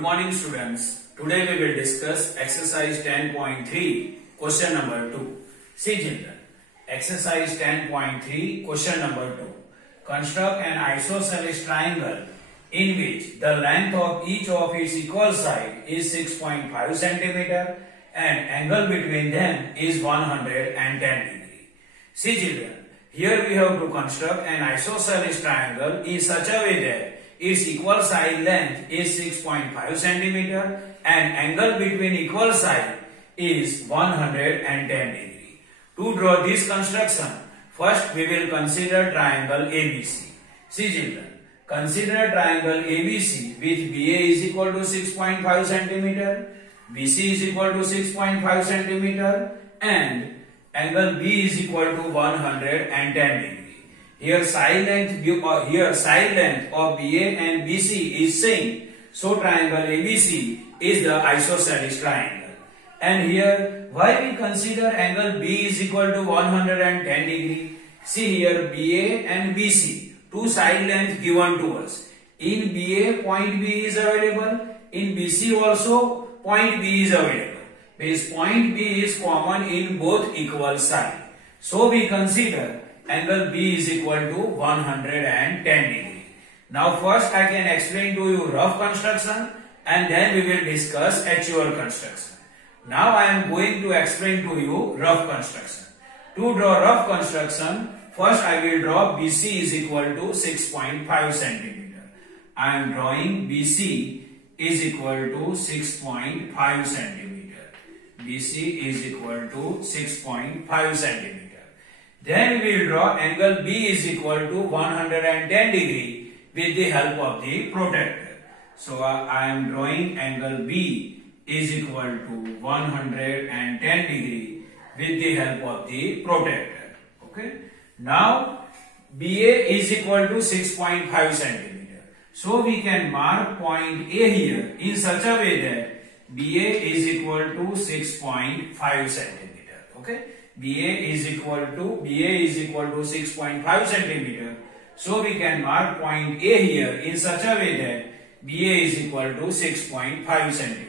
Good morning students. Today we will discuss exercise 10.3 question number 2. See children, exercise 10.3 question number 2. Construct an isosceles triangle in which the length of each of its equal side is 6.5 cm and angle between them is 110 degree. See children, here we have to construct an isosceles triangle in such a way that its equal side length is 6.5 cm and angle between equal side is 110 degree. To draw this construction, first we will consider triangle ABC. See children, consider triangle ABC with BA is equal to 6.5 cm, BC is equal to 6.5 cm and angle B is equal to 110 degree. Here side length of BA and BC is same, so triangle ABC is the isosceles triangle. And here why we consider angle B is equal to 110 degree? See here BA and BC, two side lengths given to us. In BA point B is available, in BC also point B is available. Because point B is common in both equal sides. So we consider angle B is equal to 110 degree. Now first I can explain to you rough construction and then we will discuss actual construction. Now I am going to explain to you rough construction. To draw rough construction, first I will draw BC is equal to 6.5 cm. I am drawing BC is equal to 6.5 cm. BC is equal to 6.5 cm. Then we will draw angle B is equal to 110 degree with the help of the protractor. So I am drawing angle B is equal to 110 degree with the help of the protractor. Okay. Now BA is equal to 6.5 cm. So we can mark point A here in such a way that BA is equal to 6.5 cm. Okay. BA is equal to 6.5 cm. So we can mark point A here in such a way that BA is equal to 6.5 cm.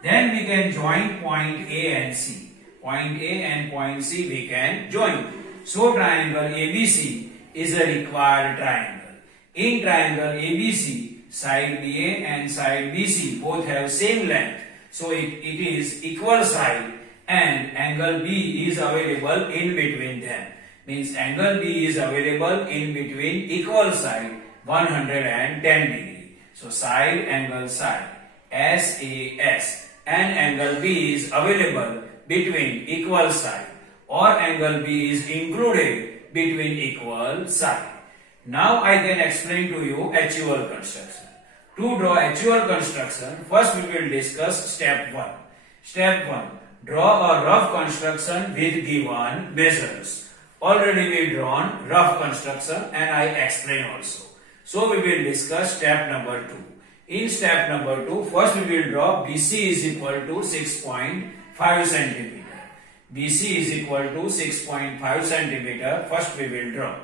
Then we can join point A and C. Point A and point C we can join. So triangle ABC is a required triangle. In triangle ABC, side BA and side BC both have same length. So it is equal side and angle B is available in between them. Means angle B is available in between equal side 110 degree. So side angle side SAS and angle B is available between equal side or angle B is included between equal side. Now I can explain to you actual construction. To draw actual construction, first we will discuss step 1. Step 1. Draw a rough construction with given measures. Already we drawn rough construction and I explain also. So we will discuss step number 2. In step number 2, first we will draw BC is equal to 6.5 cm. BC is equal to 6.5 cm. First we will draw.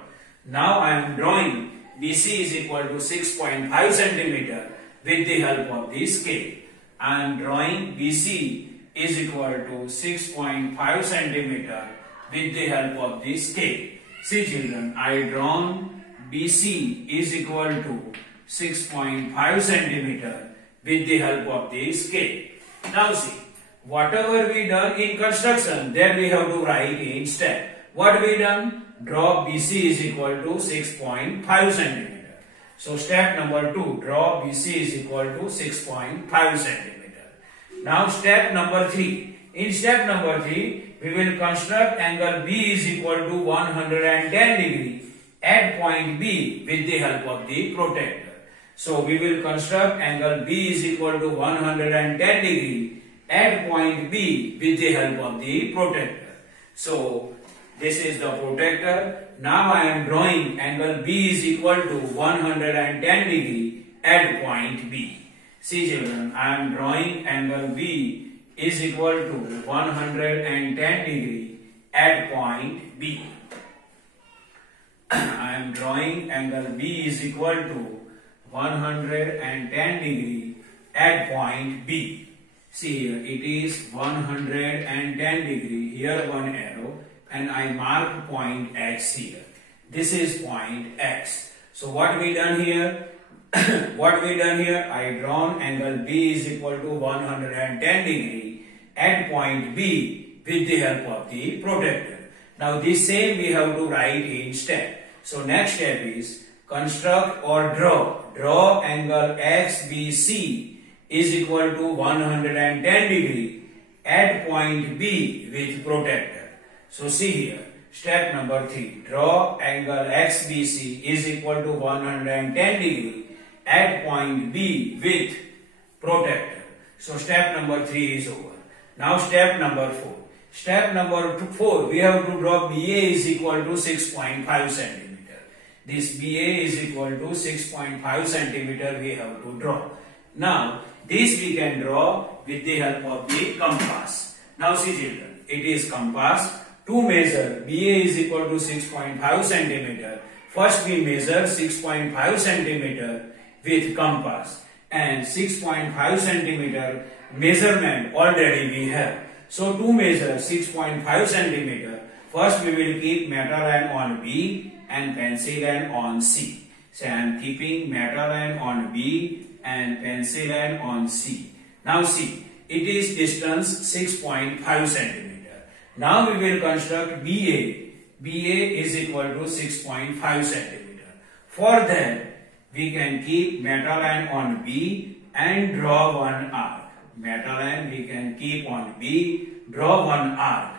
Now I am drawing BC is equal to 6.5 cm with the help of the scale. I am drawing BC is equal to 6.5 cm with the help of the scale. See children, I drawn BC is equal to 6.5 cm with the help of the scale. Now see, whatever we done in construction, that we have to write in step. What we done? Draw BC is equal to 6.5 cm. So step number 2, draw BC is equal to 6.5 cm. Now step number 3. In step number 3, we will construct angle B is equal to 110 degree at point B with the help of the protractor. So we will construct angle B is equal to 110 degree at point B with the help of the protractor. So this is the protractor. Now I am drawing angle B is equal to 110 degree at point B. See children, I am drawing angle B is equal to 110 degree at point B. I am drawing angle B is equal to 110 degree at point B. See here, it is 110 degree. Here one arrow, and I mark point X here. This is point X. So what we done here? What we done here? I drawn angle B is equal to 110 degree at point B with the help of the protractor. Now this same we have to write in step. So next step is construct or draw angle XBC is equal to 110 degree at point B with protractor. So see here, step number 3, draw angle XBC is equal to 110 degree at point B with protractor. So step number 3 is over. Now step number 4. Step number 4, we have to draw BA is equal to 6.5 centimeter. This BA is equal to 6.5 centimeter we have to draw. Now this we can draw with the help of the compass. Now see children, it is compass. To measure BA is equal to 6.5 centimeter. First we measure 6.5 centimeter with compass, and 6.5 centimeter measurement already we have. So to measure 6.5 centimeter, first we will keep metal line on B and pencil line on C. So I am keeping metal line on B and pencil line on C. Now see, it is distance 6.5 centimeter. Now we will construct BA. BA is equal to 6.5 centimeter. For that, we can keep metal line on B and draw one arc. Metal line we can keep on B, draw one arc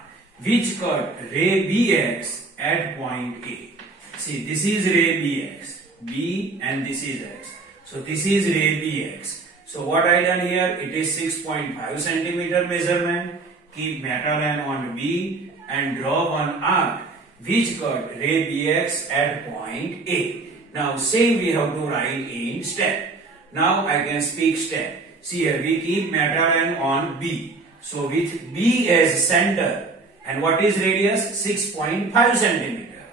which cut ray BX at point A. See, this is ray BX, B, and this is X. So this is ray BX. So what I done here, it is 6.5 centimeter measurement. Keep metal line on B and draw one arc which cut ray BX at point A. Now same we have to write in step. Now I can speak step. See here, we keep metal line on B. So with B as center, and what is radius? 6.5 centimeter.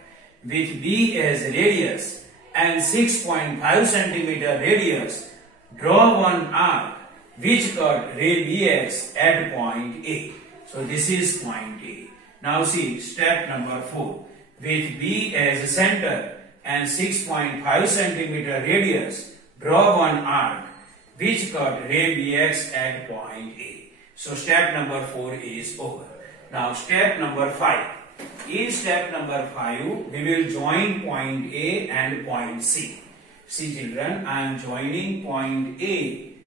With B as radius and 6.5 centimeter radius, draw one arc which cut ray BX at point A. So this is point A. Now see step number 4. With B as center and 6.5 centimeter radius, draw one arc which cut ray BX at point A. So step number 4 is over. Now step number 5. In step number 5, we will join point A and point C. See children, I am joining point A